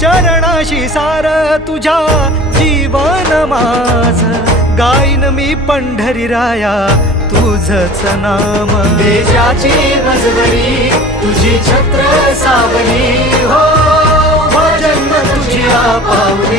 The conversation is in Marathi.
चरणाशी सार तुझ्या जीवन माझ गाईन मी पंढरी राया तुझच नाम देशाची मजबरी तुझी छत्र सावली हो जन्म तुझी पाऊल